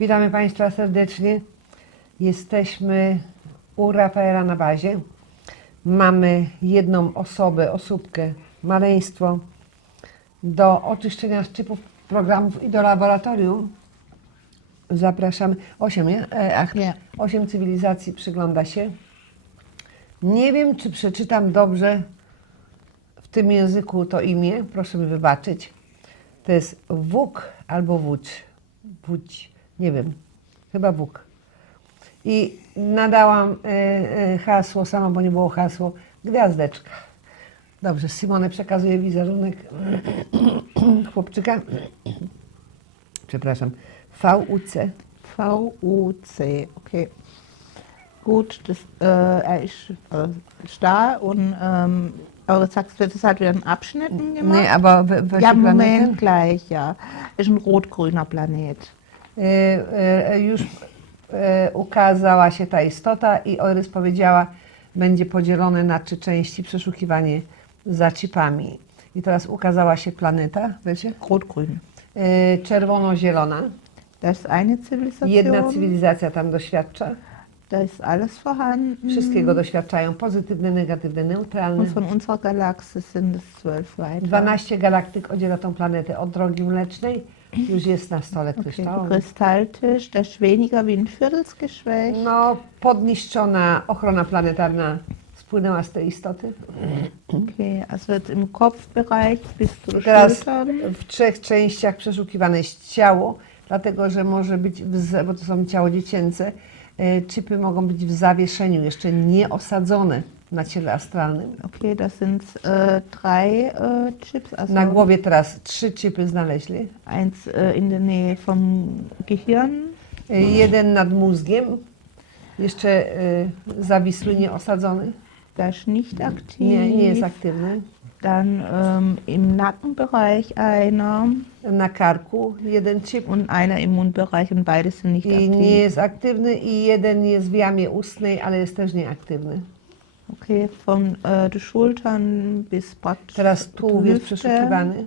Witamy Państwa serdecznie. Jesteśmy u Rafaela na bazie. Mamy jedną osobę, osóbkę, maleństwo do oczyszczenia szczypów programów i do laboratorium. Zapraszamy. Osiem, nie? E, ach, Nie. Osiem cywilizacji przygląda się. Nie wiem, czy przeczytam dobrze w tym języku to imię. Proszę mi wybaczyć. To jest Wuk albo Wódź. Wódź. Nie wiem. Chyba Wuk. I nadałam e, e, hasło, samo, bo nie było hasło, gwiazdeczka. Dobrze, Simone przekazuje wizerunek chłopczyka. Przepraszam. VUC. VUC, okay. Gut, das, äh, er ist, äh, da und ähm, aber du sagst, das hat wieder in Abschnitten gemacht? Nie, aber ja, Planeten? Moment, gleich, ja. Ist ein rot-grüner Planet. E, e, już e, ukazała się ta istota i Orys powiedziała, będzie podzielone na trzy części przeszukiwanie za chipami. I teraz ukazała się planeta, wiecie? Rot-grün. Czerwono-zielona. Da ist eine Zivilisation. Jedna cywilizacja tam doświadcza. Da ist alles vorhanden. Wszystkiego doświadczają. Pozytywne, negatywne, neutralne. Und von unserer Galaxie sind es zwölf weiter. 12 galaktyk oddziela tą planetę od drogi mlecznej. Już jest na stole Okay, der kryształowy. Kristalltisch, der ist weniger wie ein. No, podniszczona ochrona planetarna spłynęła z tej istoty. Okay, also im Kopfbereich bis zu Teraz w trzech częściach przeszukiwane jest ciało, dlatego że może być, w, bo to są ciało dziecięce, e, chipy mogą być w zawieszeniu, jeszcze nie osadzone na ciele astralnym. Okay, das sind äh, drei äh, Chips, also Na głowie teraz trzy chipy znaleźli. eins äh, in der Nähe vom Gehirn, E, Jeden nad mózgiem, jeszcze e, zawisły, nieosadzony. der ist nicht aktiv. Nie, nie jest aktywny. Dann ähm, im Nackenbereich einer Na karku jeden chip und einer im Mundbereich und beide sind nicht i aktiv. nie jest aktywny i jeden jest w jamie ustnej, ale jest też nieaktywny. Okay, von den Schultern bis praktisch Teraz tułów jest przeszukiwany.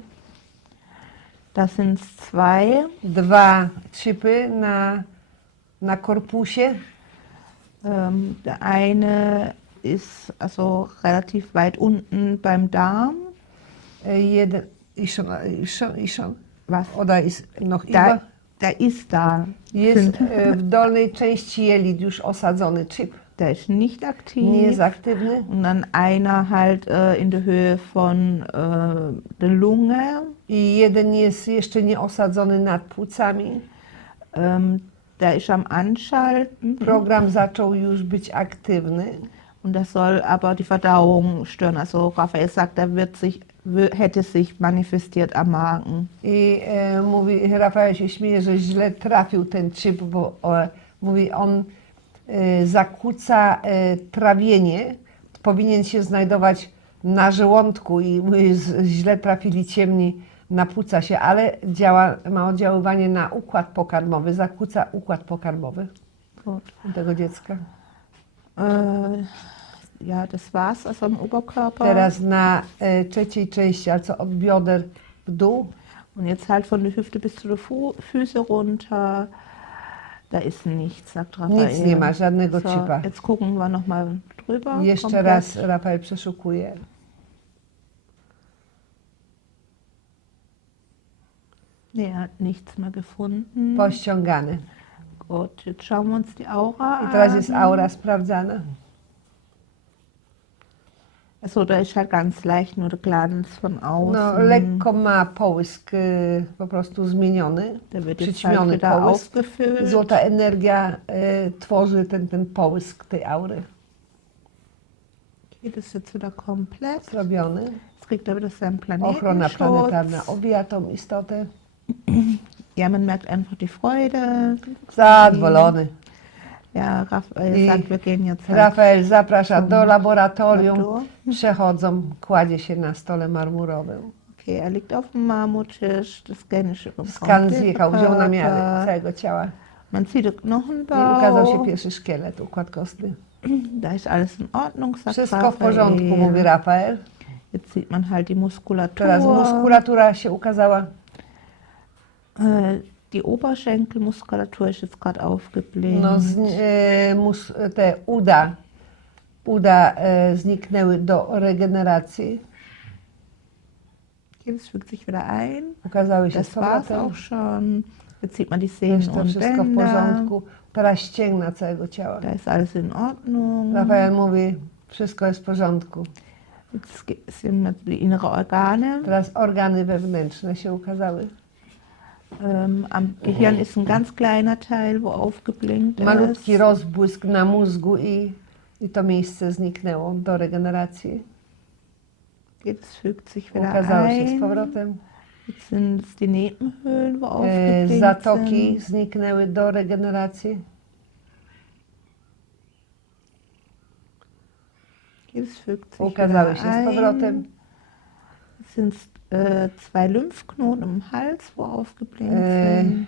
Das sind zwei. Dwa chipy na, na korpusie. Ähm, der eine ist also relativ weit unten beim Darm. E, Jeden, Ishon, Ishon, Ishon. Was? Oder ist noch Da, über. der ist da. Jest e, w dolnej części jelit już osadzony chip. Der ist nicht aktiv. Nie jest aktywny. Und dann einer halt äh, in der Höhe von äh, der Lunge. I jeden jest jeszcze nie osadzony nad płucami. Ähm, der ist am Anschalten. Program zaczął już być aktywny. Und das soll aber die Verdauung stören. Also Raphael sagt, er wird sich, hätte sich manifestiert am Magen. I e, mówi, Rafael się śmieje, że źle trafił ten chip, bo e, mówi, on zakłóca e, trawienie, powinien się znajdować na żołądku i źle trafili ciemni na płuca się, ale działa, ma oddziaływanie na układ pokarmowy, zakłóca układ pokarmowy tego dziecka. Äh, ja, das war's also Oberkörper. Teraz na e, trzeciej części, ale co od bioder w dół, Und jetzt halt von der Hüfte bis zu den Füße runter. Da ist nichts, sagt Raphael. nic nie ma, żadnego So, chipa. jetzt gucken wir nochmal drüber. Jeszcze komplett. raz Rafael przeszukuje. Er hat nichts mehr gefunden. Pościągany. Gut, jetzt schauen wir uns die Aura I teraz an. jest aura sprawdzana. Also da ist halt ganz leicht nur der Glanz von außen. No, lekko ma połysk po prostu zmieniony, Der wird jetzt halt przyćmiony wieder połysk. aufgefüllt. Złota energia y, tworzy ten, ten połysk tej aury. Das ist jetzt wieder komplett. Zrobiony. Kriegt er wieder seinen Ochrona Planetenschutz. planetarna obija tą istotę. Ja, man merkt einfach die Freude. Zadowolony. Ja, Raphael I sagt, wir gehen jetzt halt Rafael zaprasza do laboratorium. dół. Przechodzą, kładzie się na stole marmurowym. Okay, er liegt auf dem Marmortisch, das Skan zjechał, wziął na miarę całego ciała. Man sieht den I ukazał się pierwszy szkielet, układ kostny. Da ist alles in Ordnung, sagt Wszystko w porządku, mówi Rafael. Jetzt sieht man halt die Muskulatur. Teraz muskulatura się ukazała. Die Oberschenkelmuskulatur ist jetzt gerade aufgebläht. No, z, e, mus, te uda, uda e, zniknęły do regeneracji. Hier, das fügt sich wieder ein. Ukazały się Das war's powrotem. auch schon. Jetzt sieht man die Jest Sehnen to und wszystko w Bänder. porządku. Teraz ścięgna całego ciała. Da ist alles in Ordnung. Rafael mówi, wszystko jest w porządku. Jetzt ge- sind die Organe. Teraz organy wewnętrzne się ukazały. Ähm, am Gehirn ist ein ganz kleiner Teil, wo aufgeblinkt ist. Malutki rozbłysk na mózgu i, i to miejsce zniknęło do regeneracji. Jetzt fügt sich wieder Ukazało się z ein. powrotem. Jetzt sind die Nebenhöhlen, wo E, aufgeblinkt Zatoki sind. zniknęły do regeneracji. Jetzt fügt sich Ukazały wieder się z powrotem. ein. Sind äh, zwei Lymphknoten im Hals, wo aufgeblinkt Äh, sind.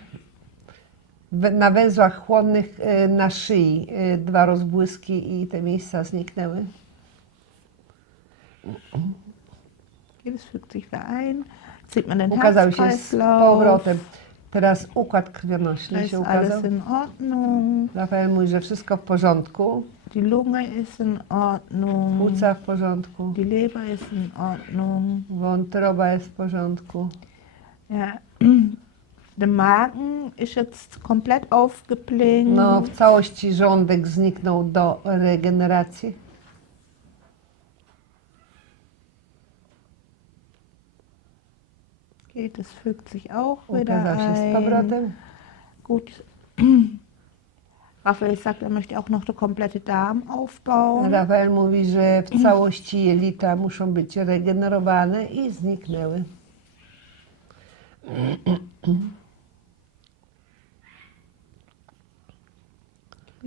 Na węzłach chłonnych e, na szyi e, dwa rozbłyski i te miejsca zniknęły. Jetzt fügt sich wieder ein. Jetzt sieht man den Ukazały się z Herzkreislauf. powrotem. Teraz układ krwionośny się ist alles ukazał. in Ordnung. Rafael mówi, że wszystko w porządku. Die Lunge ist in Ordnung. Płuca w porządku. Die Leber ist in Ordnung. Wątroba jest w porządku. Ja. Der Magen ist jetzt komplett. No, w całości żołądek zniknął do regeneracji. Okay, das fügt sich auch wieder ein. Gut. Raphael sagt, er möchte auch noch den komplette Darm aufbauen. Rafael mówi, że w całości jelita muszą być regenerowane i zniknęły.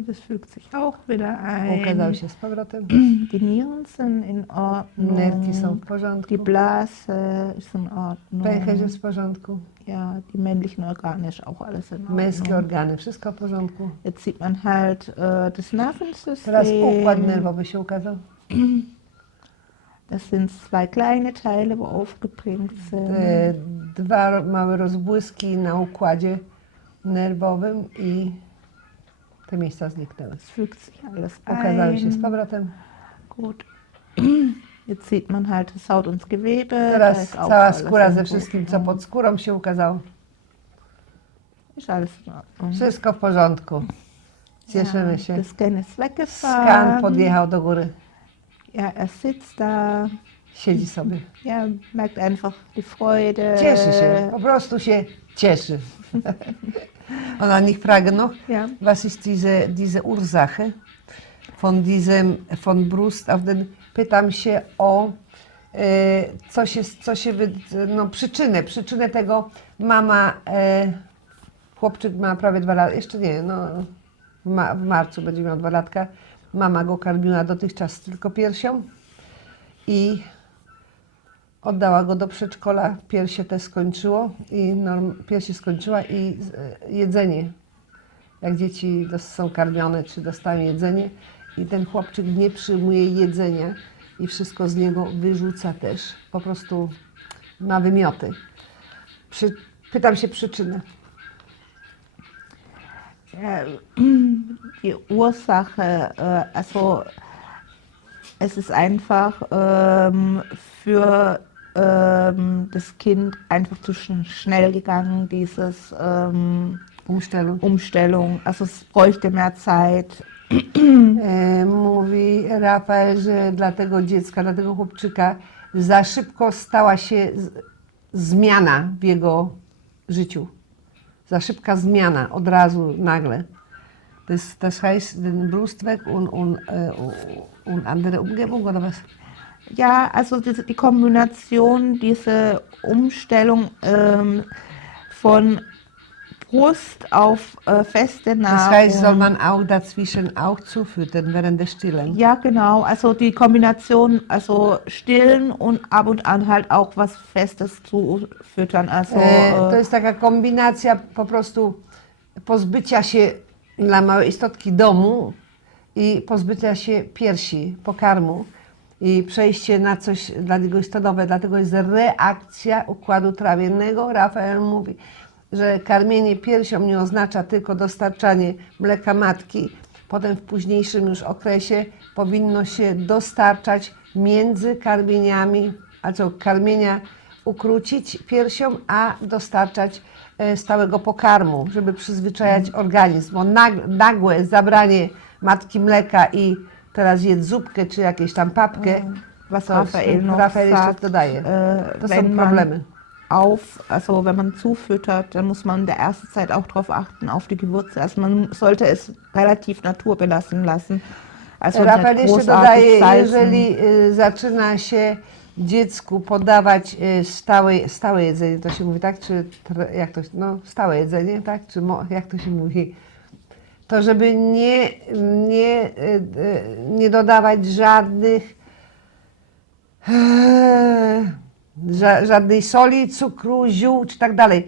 Das fügt sich auch wieder ein. Ukazał się z powrotem. Die Nieren sind in Ordnung. Nerki są w Die. Blase ist in Ordnung. Pęcherz jest w porządku. Ja, die männlichen Organe ist auch alles in Ordnung. Męskie organy, wszystko w porządku. Jetzt sieht man halt äh, das Nervensystem. Teraz układ nerwowy się ukazał. Das sind zwei kleine Teile, wo aufgebringt sind. Dwa małe rozbłyski na układzie nerwowym i te miejsca zniknęły. Es fügt sich alles Ukazały się z ein. powrotem. Gut. Jetzt sieht man halt das Haut und Gewebe. da Teraz ist auch cała alles skóra ze wszystkim, co pod skórą się ukazało. Ist alles in Ordnung. Wszystko w porządku. Cieszymy Ja, się. Der Scan ist Skan weggefahren. podjechał do góry. Ja, er sitzt da. Siedzi sobie. Ja, merkt einfach die Freude. Cieszy się. Po prostu się cieszy. Ona nicht fragen noch, Ja. was ist diese, diese Ursache von diesem, von Brust. Auf den, pytam się o e, co się, co się wy, no przyczynę, przyczynę tego mama, e, chłopczyk ma prawie dwa lata, jeszcze nie, no w, ma, w marcu będzie miał dwa latka, mama go karmiła dotychczas tylko piersią. I oddała go do przedszkola, piersie te skończyło i norm, skończyła i e, jedzenie, jak dzieci są karmione, czy dostają jedzenie i ten chłopczyk nie przyjmuje jedzenia i wszystko z niego wyrzuca też, po prostu ma wymioty. Przy, pytam się przyczynę. Ja, die Ursache, äh, also es ist einfach ähm, für ähm, das Kind einfach zu schn schnell gegangen, dieses ähm, Umstellung. Umstellung. Also es bräuchte mehr Zeit. E, mówi Rafael, że dla tego dziecka, dla tego chłopczyka za szybko stała się zmiana w jego życiu. Za szybka zmiana, od razu, nagle. Das, das heißt, den Brustweg und, und, äh, und andere Umgebung oder was? Ja, also die, die Kombination, diese Umstellung ähm, von Brust auf äh, feste Das Nahrung. heißt, soll man auch dazwischen auch zufüttern während des Stillen? Ja, genau. Also die Kombination, also stillen und ab und an halt auch was Festes zu füttern. Also E, to jest taka kombinacja po prostu pozbycia się dla małej istotki domu i pozbycia się piersi, pokarmu i przejście na coś dla niego istotowe. Dlatego jest reakcja układu trawiennego. Rafael mówi, że karmienie piersią nie oznacza tylko dostarczanie mleka matki. Potem w późniejszym już okresie powinno się dostarczać między karmieniami, a co karmienia ukrócić piersią, a dostarczać e, stałego pokarmu, żeby przyzwyczajać organizm. Bo nag- nagłe zabranie matki mleka i teraz jedz zupkę czy jakieś tam papkę, Was to Raphael noch Rafael jeszcze sagt, dodaje. äh, To są wenn man problemy. auf, also wenn man zufüttert, dann muss man in der ersten Zeit auch darauf achten, auf die Gewürze. Also man sollte es relativ naturbelassen lassen. Also Rafael nicht jeszcze dodaje, jeżeli y, zaczyna się dziecku podawać y, stałe, stałe jedzenie, to się mówi tak, czy tr- jak to, się- no stałe jedzenie, tak, czy mo, jak to się mówi, to żeby nie, nie, y, nie dodawać żadnych ża- żadnej soli, cukru, ziół czy tak dalej,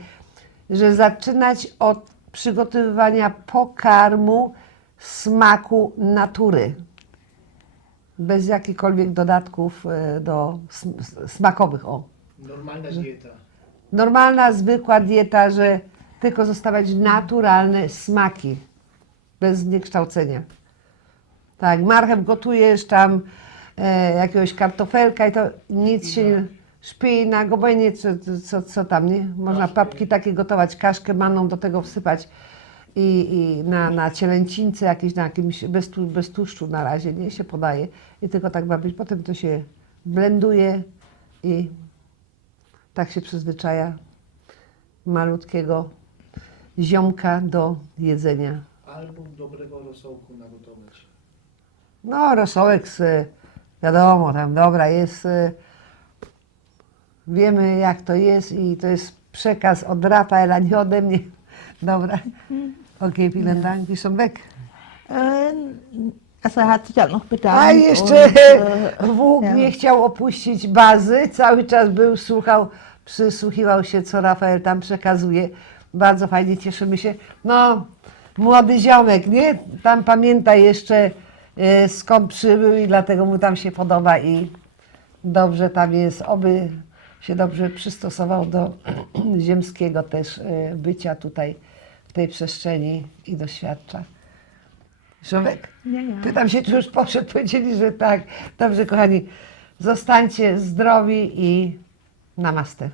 że zaczynać od przygotowywania pokarmu smaku natury. Bez jakichkolwiek dodatków e, do smakowych. O. Normalna dieta. Normalna, zwykła dieta, że tylko zostawiać naturalne smaki, bez zniekształcenia. Tak, marchew gotujesz tam e, jakiegoś kartofelka i to nic się nie... Szpina, gobojnie, co, co, co tam, nie? Można papki takie gotować, kaszkę manną do tego wsypać i, i na, na cielęcince jakieś, na jakimś, bez, tu, bez tłuszczu na razie, nie? Się podaje i tylko tak ma być. Potem to się blenduje i tak się przyzwyczaja malutkiego ziomka do jedzenia. Albo dobrego rosołku nagotować. No, rosołek, z, wiadomo, tam dobra jest. y, Wiemy, jak to jest i to jest przekaz od Rafaela, nie ode mnie. Dobra. Okej, vielen Dank, schon weg. Also hat sich noch bedankt. A jeszcze und, ja. nie chciał opuścić bazy, cały czas był, słuchał, przysłuchiwał się, co Rafael tam przekazuje. Bardzo fajnie, cieszymy się. No, młody ziomek, nie? Tam pamięta jeszcze e, skąd przybył i dlatego mu tam się podoba i dobrze tam jest, oby się dobrze przystosował do ziemskiego też e, bycia tutaj w tej przestrzeni i doświadcza. Ziomek? Ja, ja. Pytam się, czy już poszedł. Powiedzieli, że tak. Dobrze, kochani. Zostańcie zdrowi i namaste.